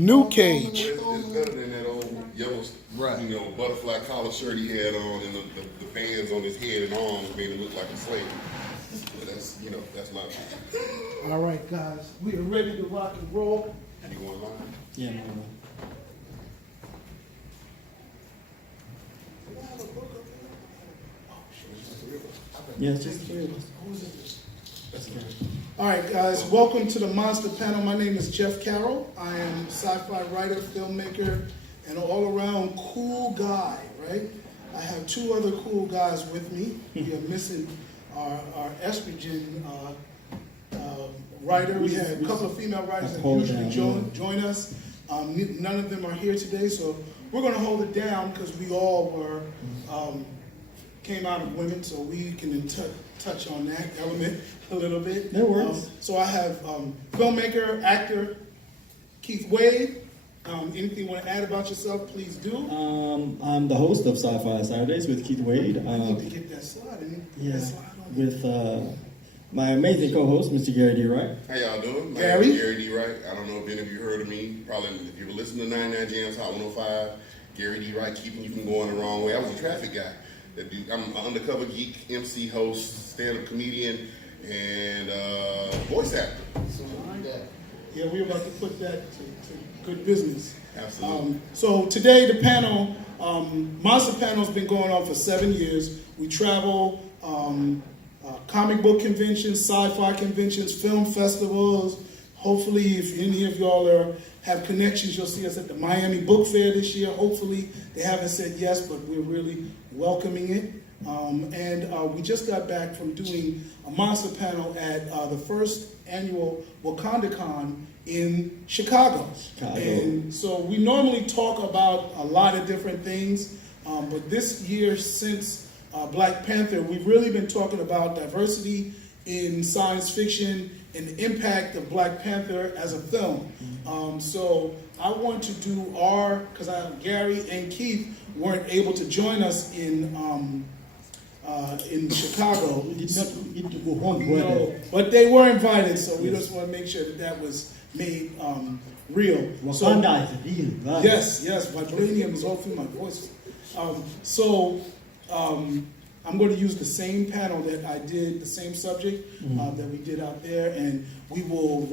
New Cage. It's better than that old yellow, butterfly collar shirt he had on, and the bands on his head and arms made him look like a slave. But that's, that's not. All right, guys, we are ready to rock and roll. You going live? Yeah, no. Yeah, it's just three of us. That's good. All right, guys, welcome to the Monster Panel. My name is Jeff Carroll. I am a sci-fi writer, filmmaker, and all-around cool guy, right? I have two other cool guys with me. We are missing our estrogen writer. We had a couple of female writers that usually join us. None of them are here today, so we're going to hold it down because we all were came out of women, so we can touch on that element a little bit. That works. So I have filmmaker, actor Keith Wade. Anything you want to add about yourself, please do. I'm the host of Sci-Fi Saturdays with Keith Wade. I need to get that slide. With my amazing co-host, Mr. Gary D. Wright. How y'all doing? Gary? My name is Gary D. Wright. I don't know if any of you heard of me. Probably if you were listening to 99 Jams Hot 105, Gary D. Wright, keeping you from going the wrong way. I was a traffic guy. I'm an undercover geek, MC, host, stand-up comedian, and voice actor. So Yeah, we're about to put that to good business. Absolutely. So today the panel, Monster Panel's been going on for 7 years. We travel comic book conventions, sci-fi conventions, film festivals. Hopefully, if any of y'all have connections, you'll see us at the Miami Book Fair this year. Hopefully, they haven't said yes, but we're really welcoming it. And we just got back from doing a Monster Panel at the first annual Con in Chicago. And so we normally talk about a lot of different things, but this year since Black Panther, we've really been talking about diversity in science fiction and the impact of Black Panther as a film. So I want to do because Gary and Keith weren't able to join us in Chicago. No, but they were invited, so we just want to make sure that was made real. Wakanda is real. Yes, vibranium is all through my voice. I'm going to use the same panel that I did, the same subject that we did out there, and we will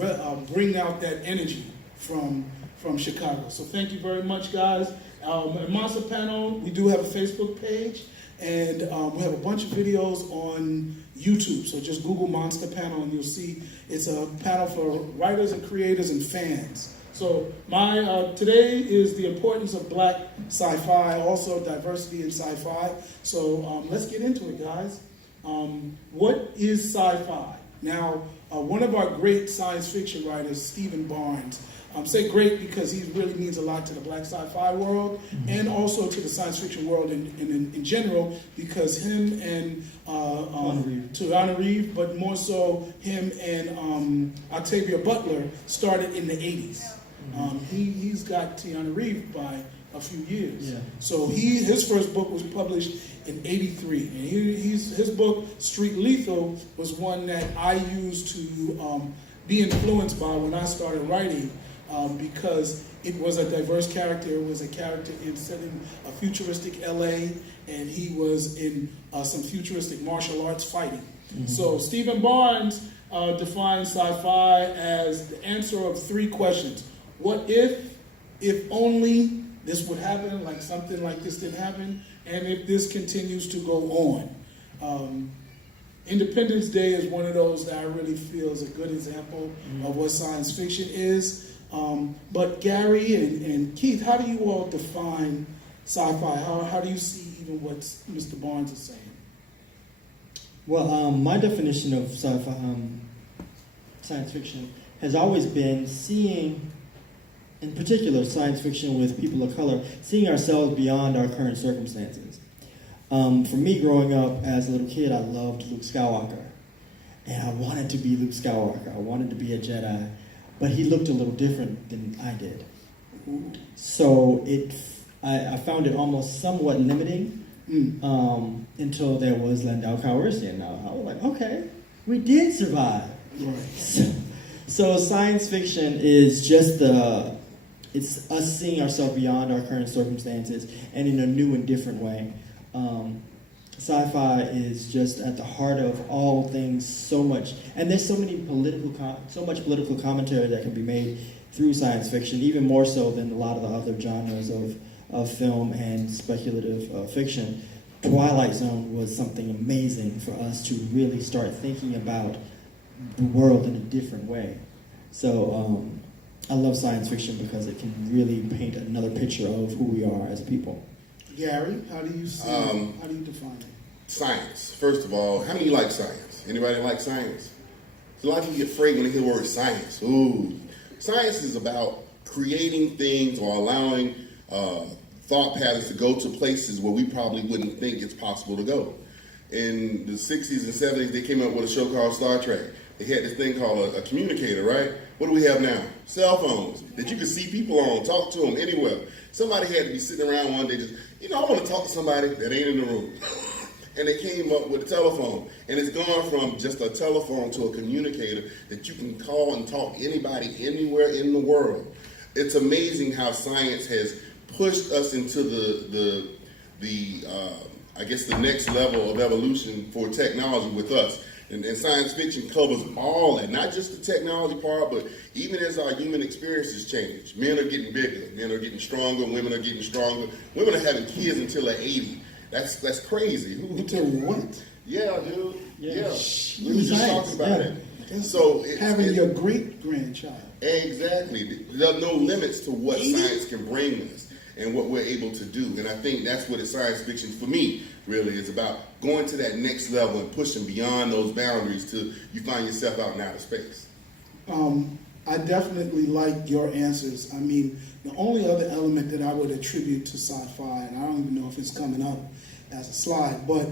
bring out that energy from Chicago. So thank you very much, guys. Monster Panel, we do have a Facebook page, and we have a bunch of videos on YouTube. So just Google Monster Panel, and you'll see it's a panel for writers and creators and fans. So today is the importance of Black sci-fi, also diversity in sci-fi. So let's get into it, guys. What is sci-fi? Now, one of our great science fiction writers, Stephen Barnes, say great because he really means a lot to the Black sci-fi world and also to the science fiction world in general, because him and Keanu Reeves, but more so him and Octavia Butler started in the 80s. He's got Keanu Reeves by a few years. Yeah. So his first book was published in '83, and his book Street Lethal was one that I used to be influenced by when I started writing, because it was a diverse character. It was a character set in a futuristic LA, and he was in some futuristic martial arts fighting. So Stephen Barnes defines sci-fi as the answer of three questions. What if only this would happen, like something like this didn't happen, and if this continues to go on. Independence Day is one of those that I really feel is a good example of what science fiction is. But Gary and Keith, how do you all define sci-fi? How do you see even what Mr. Barnes is saying? Well, my definition of sci-fi, science fiction, has always been seeing, in particular, science fiction with people of color, seeing ourselves beyond our current circumstances. For me, growing up as a little kid, I loved Luke Skywalker. And I wanted to be Luke Skywalker. I wanted to be a Jedi. But he looked a little different than I did. So I found it almost somewhat limiting until there was Landau Calrissian. Now I was like, okay, we did survive. Right. So science fiction is just the it's us seeing ourselves beyond our current circumstances and in a new and different way. Sci-fi is just at the heart of all things so much, and there's so much political commentary that can be made through science fiction, even more so than a lot of the other genres of film and speculative fiction. Twilight Zone was something amazing for us to really start thinking about the world in a different way. So I love science fiction because it can really paint another picture of who we are as people. Gary, how do you see it? How do you define it? Science. First of all, how many like science? Anybody like science? A lot of people get afraid when they hear the word science. Ooh. Science is about creating things or allowing thought patterns to go to places where we probably wouldn't think it's possible to go. In the 60s and 70s, they came up with a show called Star Trek. They had this thing called a communicator, right? What do we have now? Cell phones that you can see people on, talk to them anywhere. Somebody had to be sitting around one day just, I want to talk to somebody that ain't in the room. And they came up with a telephone. And it's gone from just a telephone to a communicator that you can call and talk to anybody anywhere in the world. It's amazing how science has pushed us into the next level of evolution for technology with us. And science fiction covers all that, not just the technology part, but even as our human experiences change. Men are getting bigger, men are getting stronger, women are getting stronger. Women are having kids until they're 80. That's crazy. Until what? Yeah, dude. Yeah. We were just Science. talking about it. So having your great-grandchild. Exactly. There are no limits to what science can bring us and what we're able to do. And I think that's what science fiction, for me, really is about, going to that next level and pushing beyond those boundaries till you find yourself out in outer space. I definitely like your answers. I mean, the only other element that I would attribute to sci-fi, and I don't even know if it's coming up as a slide, but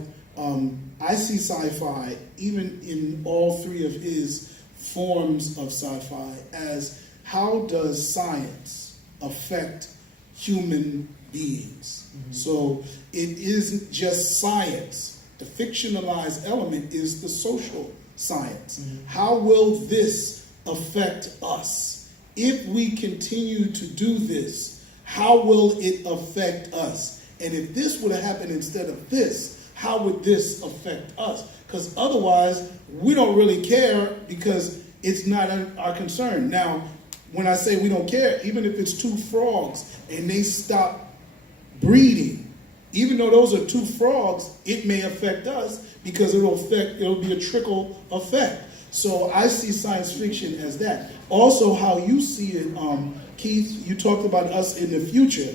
I see sci-fi, even in all three of his forms of sci-fi, as how does science affect human beings? Mm-hmm. So it isn't just science. The fictionalized element is the social science. Mm-hmm. How will this affect us? If we continue to do this, how will it affect us? And if this would have happened instead of this, how would this affect us? Because otherwise, we don't really care because it's not our concern. Now, when I say we don't care, even if it's two frogs and they stop breeding, even though those are two frogs, it may affect us because it'll be a trickle effect. So I see science fiction as that. Also, how you see it, Keith, you talked about us in the future.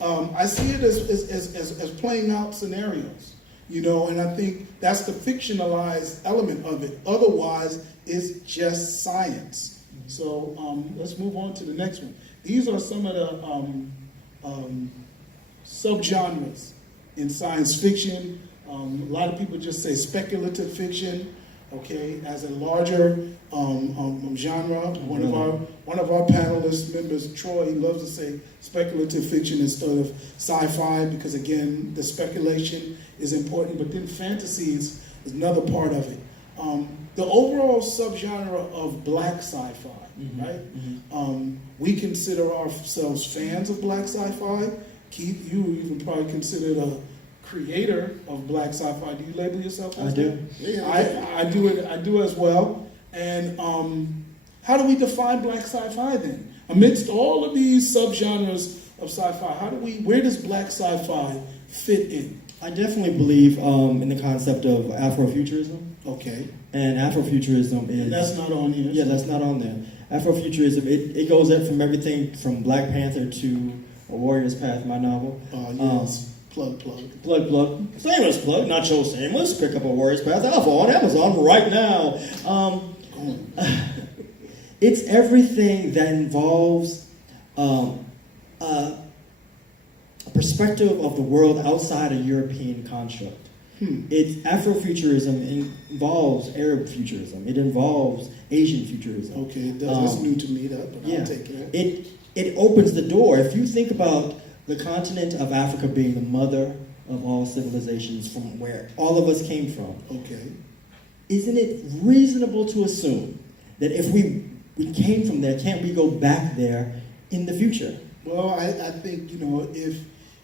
I see it as playing out scenarios, and I think that's the fictionalized element of it. Otherwise, it's just science. So let's move on to the next one. These are some of the subgenres in science fiction. A lot of people just say speculative fiction, okay, as a larger genre. One of our panelist members, Troy, he loves to say speculative fiction instead of sci-fi because, again, the speculation is important. But then fantasy is another part of it. The overall subgenre of black sci-fi, mm-hmm. right? Mm-hmm. We consider ourselves fans of black sci-fi. Keith, you even probably considered a creator of black sci-fi. Do you label yourself as that? Yeah, I do as well. And how do we define black sci-fi then? Amidst all of these subgenres of sci-fi, where does black sci-fi fit in? I definitely believe in the concept of Afrofuturism. Okay. And Afrofuturism is... And that's not on here. Yeah, that's not on there. Afrofuturism, it goes in from everything from Black Panther to A Warrior's Path, my novel. Yes. Plug. Shameless plug, not so shameless. Pick up A Warrior's Path Alpha on Amazon right now. It's everything that involves a perspective of the world outside a European construct. It's Afrofuturism involves Arab futurism. It involves Asian futurism. Okay, that's new to me, but I'll take it. It opens the door. If you think about the continent of Africa being the mother of all civilizations from where all of us came from, okay, isn't it reasonable to assume that if we came from there, can't we go back there in the future? Well, I think,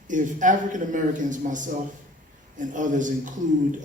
if African Americans, myself and others, include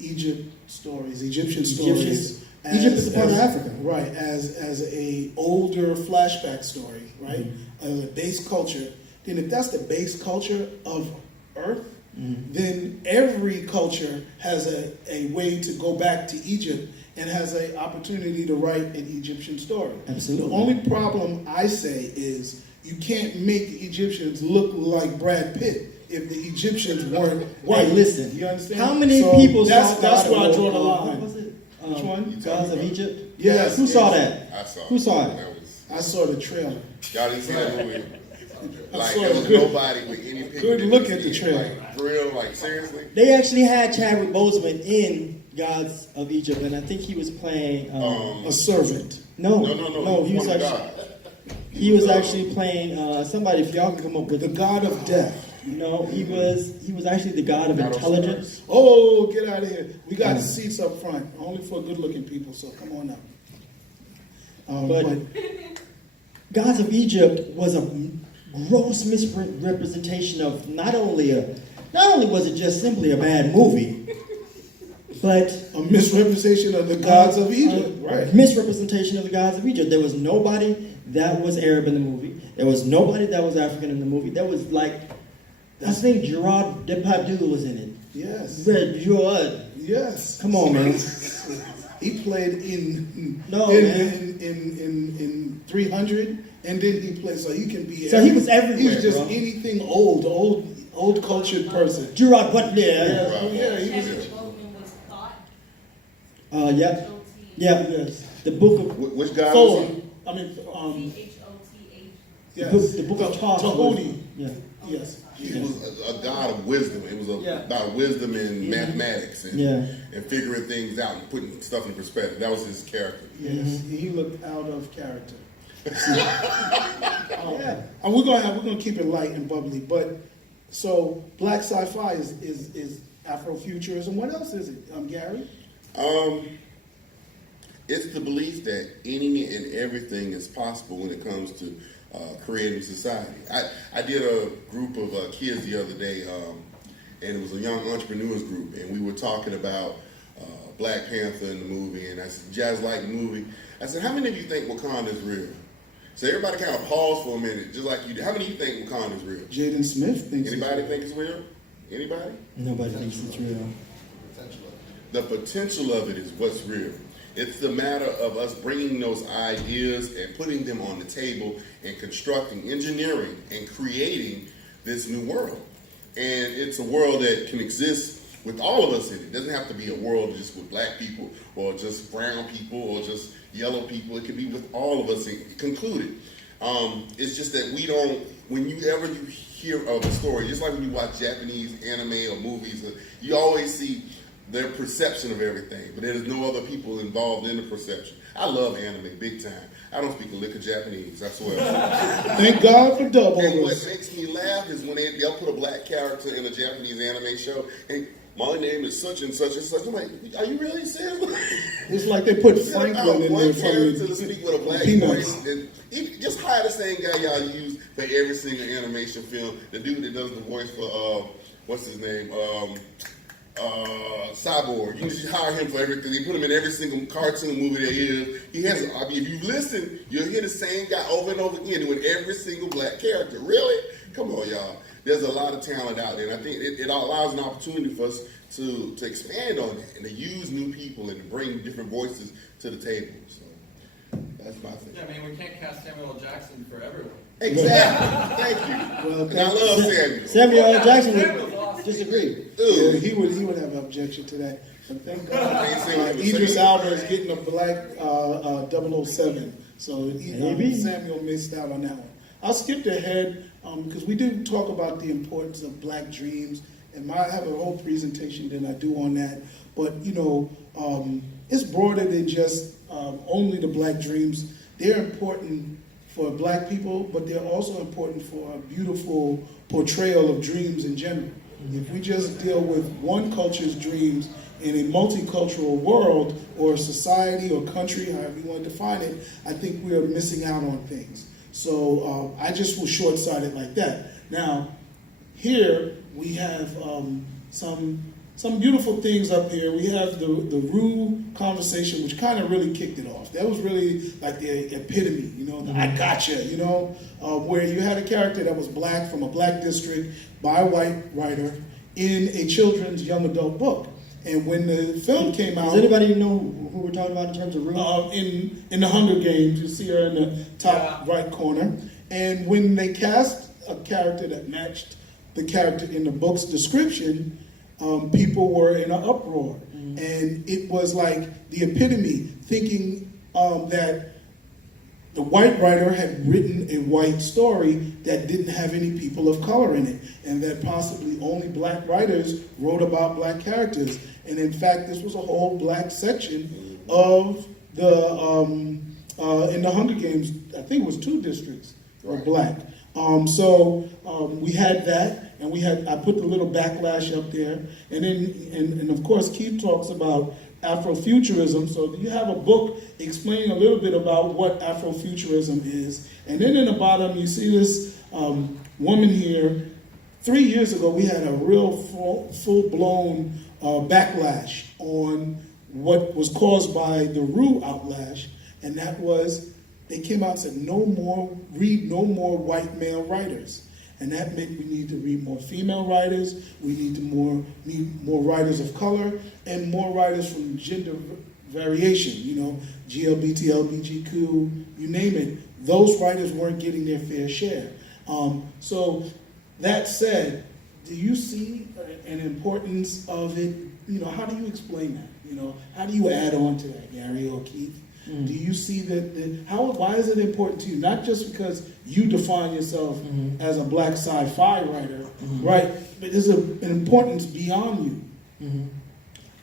Egyptian stories, Egypt is a part of Africa. Right, as a older flashback story, right? Mm-hmm. As a base culture, then if that's the base culture of Earth, then every culture has a way to go back to Egypt and has an opportunity to write an Egyptian story. Absolutely. The only problem I say is you can't make the Egyptians look like Brad Pitt if the Egyptians weren't white. Hey, listen. You understand? How many So people that's, saw that's where I God draw of the War? line. What was it? Which one? Gods of Egypt? Yes. Who saw that? I saw. Who saw it? That was, I saw the trailer. y'all didn't see that movie. Like saw there it. was Good- nobody with any picture. good look at the trailer. Like, for real, like seriously. They actually had Chadwick Boseman in Gods of Egypt, and I think he was playing. A servant. No, No. he was one of actually God. he was actually playing somebody. If y'all can come up with The god of death. No, he was actually the god of God of intelligence. Oh, get out of here. We got seats up front, only for good-looking people, so come on up. But Gods of Egypt was a gross misrepresentation of not only was it just simply a bad movie, but a misrepresentation of the gods of Egypt, right? Misrepresentation of the gods of Egypt. There was nobody that was Arab in the movie. There was nobody that was African in the movie. There was I think Gerard Depardieu was in it. Yes. Gerard. Yes. Come on, man. He played in 300, and then he played. So he can be. So he was everywhere. He's just bro. anything old cultured person. Gerard Butler. Yeah, he was. Chadwick Boseman was thought. Yeah. Yeah. Yes. The book of Which God Thor. was he? I mean, Thoth. yes. the book of Thoth. Tahuti. Yeah. Yes. He was a god of wisdom. It was about wisdom and mathematics and figuring things out and putting stuff in perspective. That was his character. Yes. He looked out of character. And we're gonna keep it light and bubbly, but so black sci-fi is Afrofuturism. What else is it, Gary? It's the belief that any and everything is possible when it comes to creating society. I did a group of kids the other day, and it was a young entrepreneurs group, and we were talking about Black Panther in the movie, and I said, "You guys like the movie?" I said, "How many of you think Wakanda is real?" So everybody kind of paused for a minute, just like you did. How many of you think Wakanda is real? Jaden Smith thinks. Anybody think it's real? Anybody? Nobody thinks it's real. The potential of it is what's real. It's the matter of us bringing those ideas and putting them on the table and constructing, engineering, and creating this new world. And it's a world that can exist with all of us in it. It doesn't have to be a world just with black people or just brown people or just yellow people. It can be with all of us concluded. It's just that we don't, whenever you hear of a story, just like when you watch Japanese anime or movies, you always see their perception of everything, but there's no other people involved in the perception. I love anime big time. I don't speak a lick of Japanese, I swear. Thank God for dub And what overs. makes me laugh is when they'll put a black character in a Japanese anime show, and my name is such and such and such. I'm like, are you really serious? It's like they put You got Franklin in one there character to from speak with a black Peanuts. voice, and just hire the same guy y'all use for every single animation film. The dude that does the voice for what's his name? Cyborg. You just hire him for everything. They put him in every single cartoon movie there is. He has. I mean, if you listen, you'll hear the same guy over and over again doing every single black character. Really? Come on, y'all. There's a lot of talent out there, and I think it allows an opportunity for us to expand on that and to use new people and to bring different voices to the table. So that's my thing. Yeah, I mean, we can't cast Samuel L. Jackson for everyone. Exactly. Thank you. Well, And I love Samuel. Samuel L. Jackson Samuel's would awesome. disagree. Yeah, he would have an objection to that. But thank God, Idris Elba is getting a black 007. So Maybe. Samuel missed out on that one. I'll skip ahead because we did talk about the importance of black dreams, and I have a whole presentation that I do on that. But it's broader than just only the black dreams. They're important for black people, but they're also important for a beautiful portrayal of dreams in general. If we just deal with one culture's dreams in a multicultural world or society or country, however you want to define it, I think we are missing out on things. So I just was short-sighted like that. Now, here we have some beautiful things up here. We have the Rue conversation, which kind of really kicked it off. That was really like the epitome, I gotcha, where you had a character that was black from a black district by a white writer in a children's young adult book. And when the film came out... Does anybody know who we're talking about in terms of Rue? In the Hunger Games, you see her in the top right corner. And when they cast a character that matched the character in the book's description, people were in an uproar. Mm-hmm. And it was like the epitome, thinking that the white writer had written a white story that didn't have any people of color in it, and that possibly only black writers wrote about black characters. And in fact, this was a whole black section of the in the Hunger Games. I think it was 2 districts were black. So we had that, and I put the little backlash up there, and then and of course Keith talks about Afrofuturism. So you have a book explaining a little bit about what Afrofuturism is, and then in the bottom you see this woman here. 3 years ago, we had a real full-blown backlash on what was caused by the Rue outlash, and that was they came out and said read no more white male writers. And that meant we need to read more female writers, we need more writers of color, and more writers from gender variation, GLBT, LBGQ, you name it. Those writers weren't getting their fair share. So that said, do you see an importance of it? How do you explain that? How do you add on to that, Gary or Keith? Mm. Do you see why is it important to you? Not just because you define yourself as a black sci-fi writer, right? But there's an importance beyond you. Mm-hmm.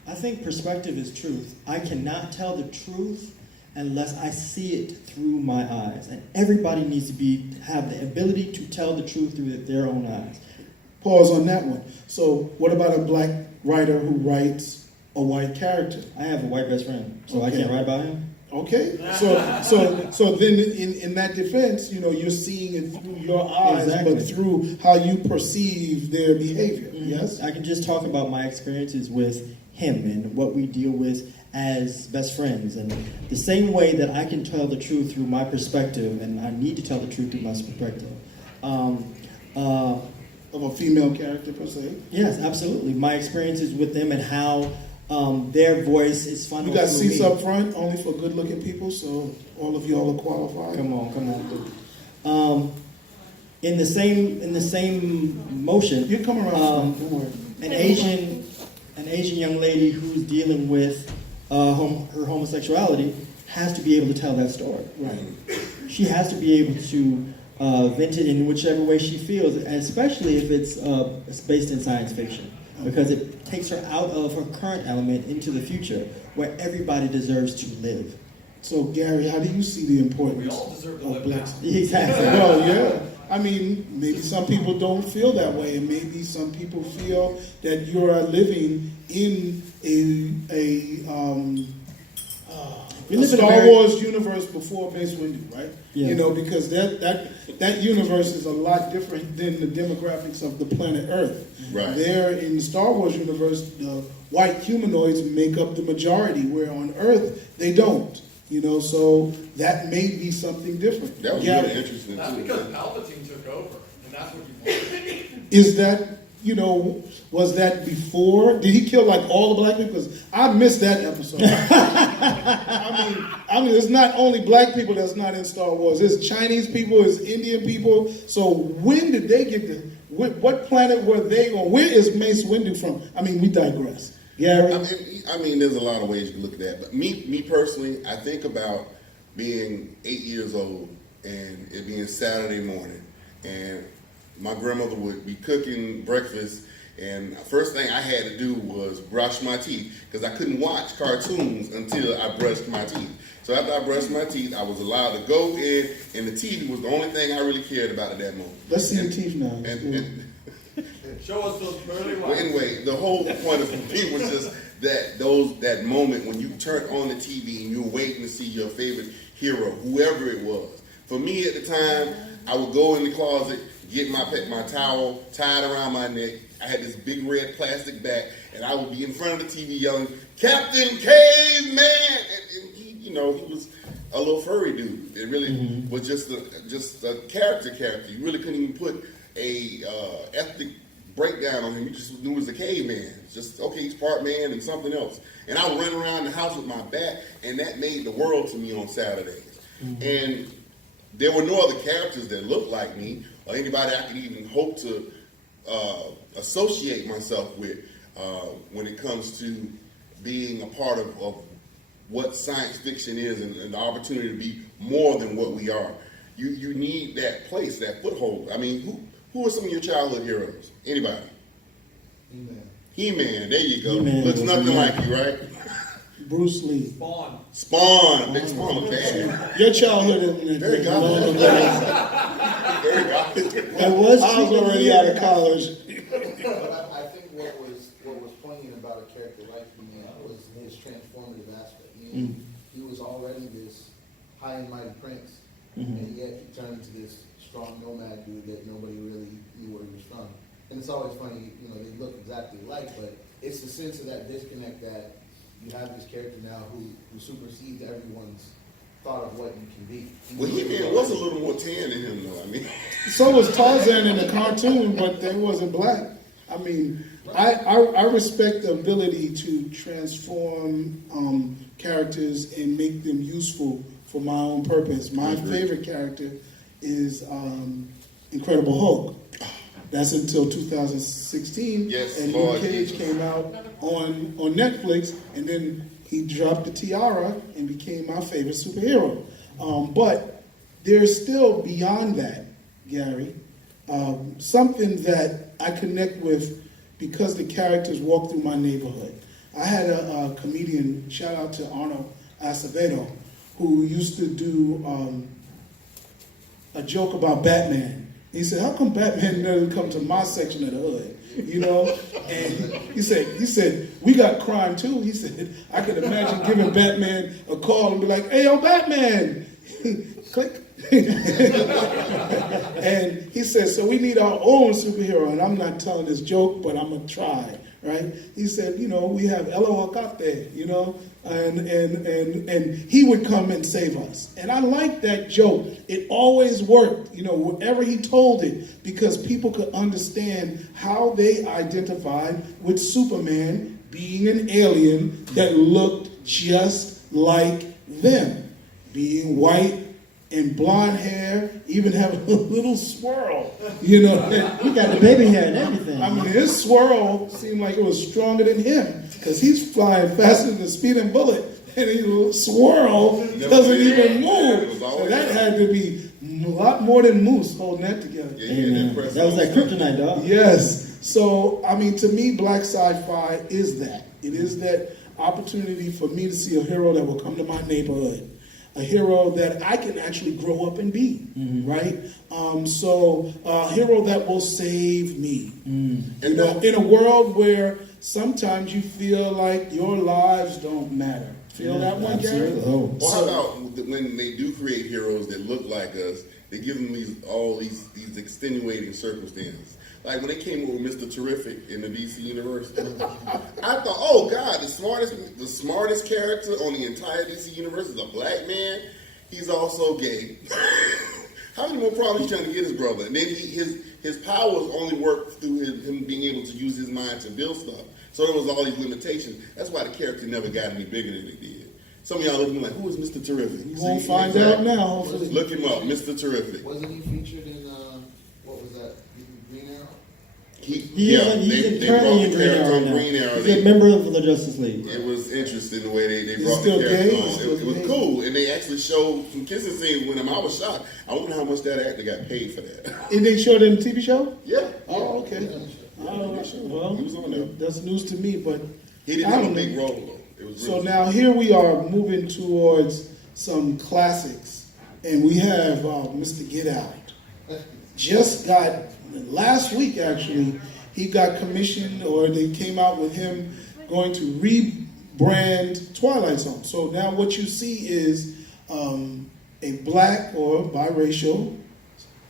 I think perspective is truth. I cannot tell the truth unless I see it through my eyes. And everybody needs to have the ability to tell the truth through their own eyes. Pause on that one. So what about a black writer who writes a white character? I have a white best friend, so okay. I can't write about him. Okay, so then in that defense, you're seeing it through your eyes, exactly. But through how you perceive their behavior. Mm-hmm. Yes, I can just talk about my experiences with him and what we deal with as best friends, and the same way that I can tell the truth through my perspective, and I need to tell the truth through my perspective. Of a female character per se. Yes, absolutely. My experiences with them and how. Their voice is funneled. You got seats up front only for good-looking people, so all of y'all are qualified. Come on. In the same motion, you come around. Don't worry. An Asian young lady who's dealing with her homosexuality has to be able to tell that story. Right. She has to be able to vent it in whichever way she feels, especially if it's based in science fiction. Because it takes her out of her current element into the future, where everybody deserves to live. So, Gary, how do you see the importance we all deserve to of live black? Exactly. Well, yeah. I mean, maybe some people don't feel that way, and maybe some people feel that you are living in a Star Wars universe before Mace Windu, right? Yeah. Because that universe is a lot different than the demographics of the planet Earth. Right. There in the Star Wars universe, the white humanoids make up the majority, where on Earth they don't. So that may be something different. That was really interesting. That's too. because Palpatine took over, and that's what you wanted. Is that, was that before? Did he kill like all the black people? Because I missed that episode. I mean, it's not only black people that's not in Star Wars. It's Chinese people, it's Indian people. So when did they get to, what planet were they on? Where is Mace Windu from? I mean, we digress. Gary? I mean, there's a lot of ways you can look at that. But me personally, I think about being 8 years old and it being Saturday morning. And my grandmother would be cooking breakfast, and the first thing I had to do was brush my teeth, because I couldn't watch cartoons until I brushed my teeth. So after I brushed my teeth, I was allowed to go in, and the TV was the only thing I really cared about at that moment. Let's see your teeth now. And Show us those pearly whites. well, anyway, the whole point of me was just that moment when you turned on the TV and you were waiting to see your favorite hero, whoever it was. For me at the time, I would go in the closet, get my towel tied around my neck. I had this big red plastic bag, and I would be in front of the TV yelling, "Captain Caveman!" And he, he was a little furry dude. It really was just a character. You really couldn't even put a ethnic breakdown on him. You just knew he was a caveman. Just, okay, he's part man and something else. And I would run around the house with my bat, and that made the world to me on Saturdays. And there were no other characters that looked like me or anybody I could even hope to associate myself with when it comes to being a part of what science fiction is and the opportunity to be more than what we are. You need that place, that foothold. I mean, who are some of your childhood heroes? Anybody? He-Man. He-Man, there you go. He-Man Looks was nothing the like you, right? Bruce Lee. Spawn. Spawn, big Spawn fan. Your childhood isn't Very long good. ago. Very good. I was I was already out of college. But I think what was poignant about a character like He-Man was his transformative aspect. He was already this high and mighty prince, and yet he turned into this strong nomad dude that nobody really knew where he was from. And it's always funny, they look exactly alike, but it's the sense of that disconnect that you have this character now who supersedes everyone's thought of what you can be. Well, He-Man was a little more tan than him, though. I mean, So was Tarzan in the cartoon, but they wasn't black. I mean, I respect the ability to transform characters and make them useful for my own purpose. My favorite character is Incredible Hulk. That's until 2016, Yes, and Lord Luke Cage Jesus. came out on Netflix, and then he dropped the tiara and became my favorite superhero. But there's still beyond that, Gary, something that I connect with because the characters walk through my neighborhood. I had a comedian, shout out to Arnold Acevedo, who used to do a joke about Batman. He said, "How come Batman never come to my section of the hood?" And he said, "We got crime too." He said, "I could imagine giving Batman a call and be like, 'Hey, yo, Batman,' click." And he said, "So we need our own superhero." And I'm not telling this joke, but I'm gonna try, right? He said, "We have Elo Acate, and he would come and save us." And I like that joke. It always worked, wherever he told it, because people could understand how they identified with Superman being an alien that looked just like them, being white and blonde hair, even have a little swirl, He got the baby hair and everything. I mean, his swirl seemed like it was stronger than him, because he's flying faster than a speeding bullet, and his little swirl doesn't even move. So that had to be a lot more than Moose holding that together. Amen. That was like kryptonite, dog. Yes. So, I mean, to me, black sci-fi is that. It is that opportunity for me to see a hero that will come to my neighborhood. A hero that I can actually grow up and be, right? So a hero that will save me. In a world where sometimes you feel like your lives don't matter. Feel that one, Gary? Absolutely. Oh. well, how about when they do create heroes that look like us, they give them all these extenuating circumstances. Like when they came over with Mr. Terrific in the DC universe, I thought, oh God, the smartest character on the entire DC universe is a black man. He's also gay. How many more problems he's trying to get his brother? And then his powers only work through him being able to use his mind to build stuff. So there was all these limitations. That's why the character never got any bigger than it did. Some of y'all looking like, who is Mr. Terrific? You won't find out now, hopefully. Look him up, Mr. Terrific. Wasn't he featured in, what was that, Green Arrow? He's They brought currently the in character on Green Green Arrow. Arrow. He's a member of the Justice League. It was interesting the way they He's brought still the character gay? on. He's still It was gay? cool, and they actually showed some kissing scenes with him. I was shocked. I wonder how much that actor got paid for that. And they showed it in the TV show? Yeah. Oh, okay. Well, He was on there. that's news to me, but He didn't I have a don't big know. role though. It was So really now here we are moving towards some classics, and we have Mr. Get Out. Just got, last week actually, he got commissioned, or they came out with him going to rebrand Twilight Zone. So now what you see is a black or biracial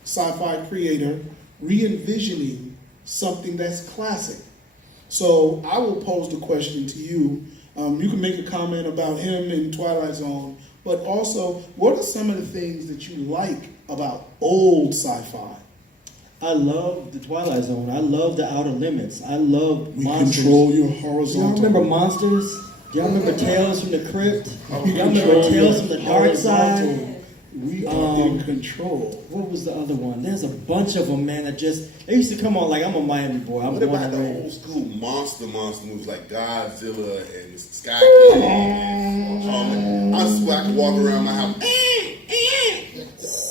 sci-fi creator re-envisioning something that's classic. So I will pose the question to you. You can make a comment about him in Twilight Zone, but also, what are some of the things that you like about old sci-fi? I love the Twilight Zone. I love the Outer Limits. I love We monsters. control your Do y'all horizontal. remember Monsters? Do y'all remember Tales from the Crypt? We Y'all remember control Tales your from the Dark Side? horizontal. We are in control. What was the other one? There's a bunch of them, man. That just they used to come on. Like I'm a Miami boy. I'm What born about and the raised. old school monster movies like Godzilla and Sky King? I swear I could walk around my house.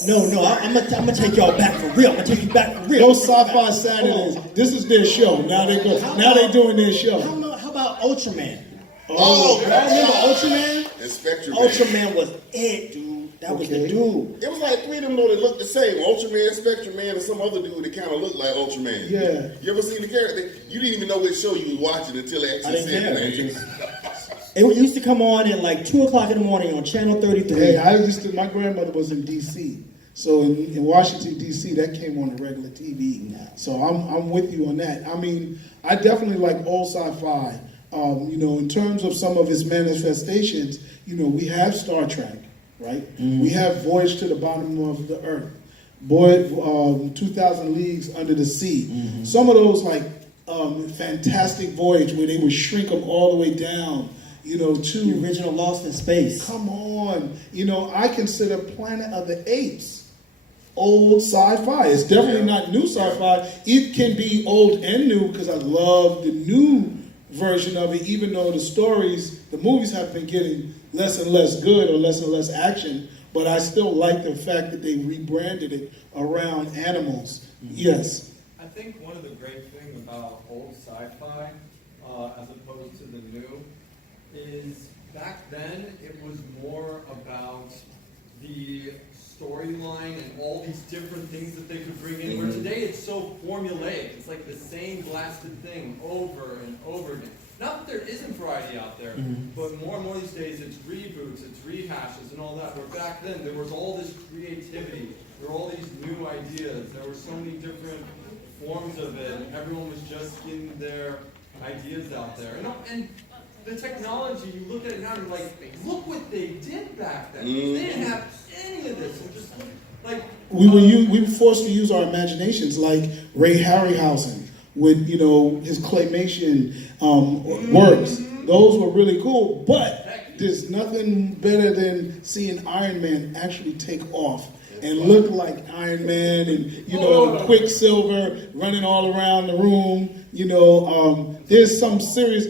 No, I'm gonna take y'all back for real. I'm gonna take you back for real. Those Sci-Fi Saturdays. This is their show. Now they go. Now they're doing their show. How about Ultraman? Oh, Y'all remember Ultraman? and Spectrum. Ultraman was it, dude. That was the Okay. dude. It was like three of them though that looked the same. Ultraman, Spectrum Man, and some other dude that kind of looked like Ultraman. Yeah. You ever seen the character? You didn't even know which show you was watching until they I actually didn't said care. the It, name. just, it used to come on at like 2 o'clock in the morning on Channel 33. Hey, my grandmother was in D.C. So in Washington, D.C., that came on the regular TV. So I'm with you on that. I mean, I definitely like old sci-fi. In terms of some of its manifestations, we have Star Trek, right? We have Voyage to the Bottom of the Earth, 2,000 Leagues Under the Sea. Some of those, like Fantastic Voyage, where they would shrink them all the way down, The to... original Lost in Space. Come on. I consider Planet of the Apes old sci-fi. It's definitely not new sci-fi. It can be old and new because I love the new version of it, even though the movies have been getting less and less good or less and less action, but I still like the fact that they rebranded it around animals. Yes. I think one of the great things about old sci-fi, as opposed to the new, is back then it was more about the storyline and all these different things that they could bring in. Where today it's so formulaic. It's like the same blasted thing over and over again. Not that there isn't variety out there, but more and more these days it's reboots, it's rehashes and all that. Where back then there was all this creativity, there were all these new ideas, there were so many different forms of it, and everyone was just getting their ideas out there. And the technology, you look at it now and you're like, look what they did back then. They didn't have any of this. It just like We were forced to use our imaginations, like Ray Harryhausen with his claymation works. Those were really cool, but there's nothing better than seeing Iron Man actually take off and look like Iron Man, and Quicksilver running all around the room. There's some serious.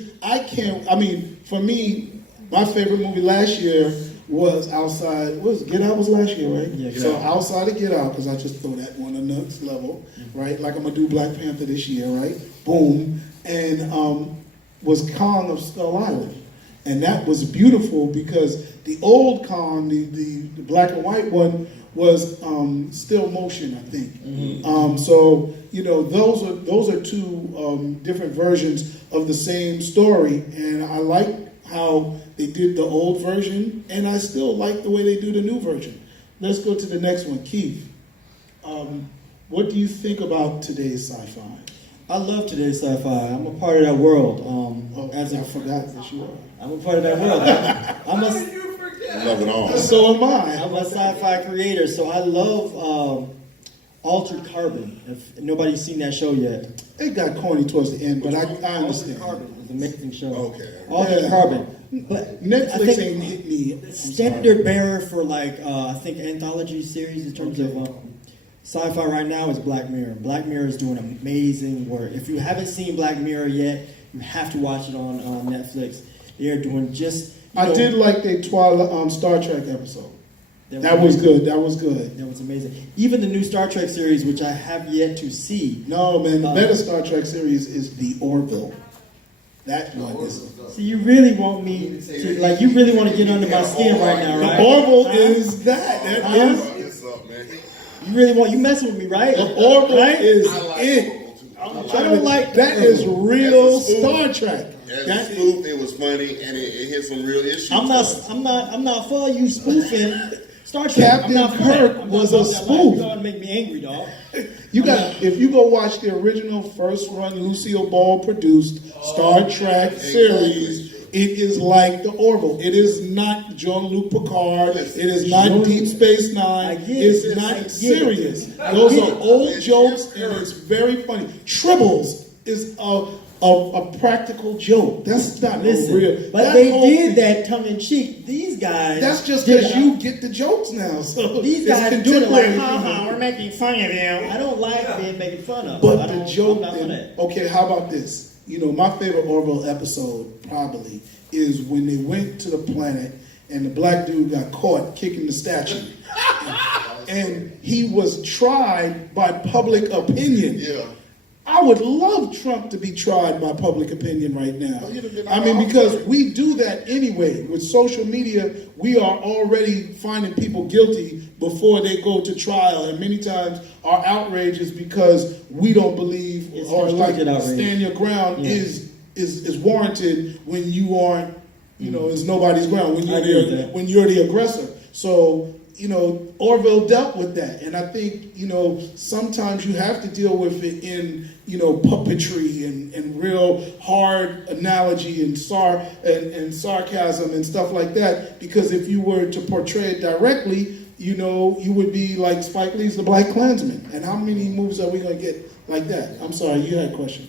For me, my favorite movie last year was Outside. Get Out was last year, right? Yeah, so Outside of Get Out, because I just throw that one on the next level, right? Like I'm gonna do Black Panther this year, right? Boom, and was Kong of Skull Island, and that was beautiful because the old Kong, the black and white one, was still motion, I think. So those are two different versions of the same story, and I like how they did the old version, and I still like the way they do the new version. Let's go to the next one. Keith, what do you think about today's sci-fi? I love today's sci-fi. I'm a part of that world. I forgot that you are. I'm a part of that world. how did you forget? Love it all. So am I. I'm a sci-fi creator, so I love Altered Carbon. If nobody's seen that show yet, It got corny towards the end, but I Altered understand. Carbon is an amazing show. Okay. Altered Yeah. Carbon. But Netflix I think ain't hit me. I'm standard bearer for I think anthology series in terms of sci-fi right now is Black Mirror. Black Mirror is doing amazing work. If you haven't seen Black Mirror yet, you have to watch it on Netflix. They're doing just. I did like the Star Trek episode. That was amazing. good. That was good. That was amazing. Even the new Star Trek series, which I have yet to see. No, man, the better Star Trek series is the Orville. That one is. So you really want me to, you really want to get under my skin right now, The right? Orville Huh? is that. That Huh? is. What's up, man? You really want, you messing with me, right? The Orville Right? is I like it. Orville, too. I don't like that. Is real That's a Star spoof. Trek. As That a spoof, it was funny and it hit some real issues. I'm not for you spoofing Star Trek. Captain I'm not for Kirk that. I'm was not a about that life. spoof. You gotta make me angry, dog. If you go watch the original first run Lucille Ball produced Star Trek series, it is like the Orville. It is not Jean-Luc Picard. It is not Deep Space Nine. It's not serious. Those are old jokes, and it's very funny. Tribbles is a practical joke. That's not Listen, real. but That they whole did thing- that tongue in cheek. These guys. That's just did because it. you get the jokes now. So These it's guys do it like, contemporary. ha, we're making fun of you. I don't like being making fun of. I But the don't- joke, I'm not for that. okay, how about this? You know, my favorite Orville episode probably is when they went to the planet and the black dude got caught kicking the statue. And he was tried by public opinion. Yeah. I would love Trump to be tried by public opinion right now. Oh, he'd have been I mean, all because right. we do that anyway. With social media, we are already finding people guilty before they go to trial. And many times our outrage is because we don't believe It's or like constructed outrage. stand your ground Yeah. is warranted when you aren't, you know, it's nobody's ground, when I agree with you're that. when you're the aggressor. So, you know, Orville dealt with that. And I think, you know, sometimes you have to deal with it in, you know, puppetry and real hard analogy and sarcasm and stuff like that. Because if you were to portray it directly, you know, you would be like Spike Lee's The Black Klansman. And how many movies are we going to get like that? I'm sorry, you had a question.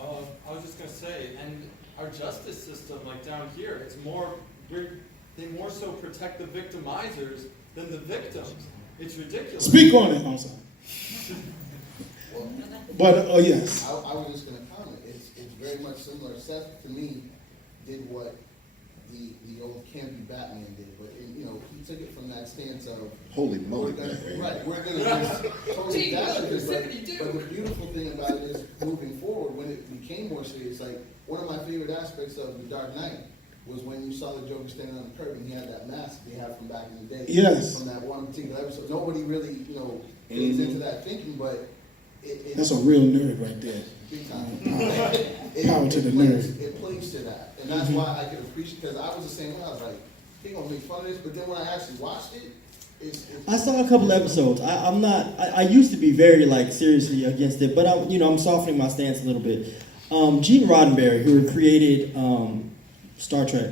I was just gonna say, and our justice system, like down here, it's more, they more so protect the victimizers than the victims. It's ridiculous. Speak on it. I'm sorry. Well, But, yes. I was just gonna comment, it's very much similar. Seth, to me, did what the old campy Batman did, but, you know, he took it from that stance of, Holy we're moly. gonna, right, we're gonna just totally dash it, but the beautiful thing about it is, moving forward, when it became more serious, like, one of my favorite aspects of The Dark Knight was when you saw the Joker standing on the curb and he had that mask they had from back in the day. Yes. From that one particular episode. Nobody really, you know, gets into that thinking, but it That's a real nerd right there. big time. Power to the nerd. It plays to that. And that's why I could appreciate, because I was the same way. I was like, he gonna make fun of this, but then when I actually watched it, it's I saw a couple episodes. I'm not. I used to be very like seriously against it, but I'm softening my stance a little bit. Gene Roddenberry, who created Star Trek,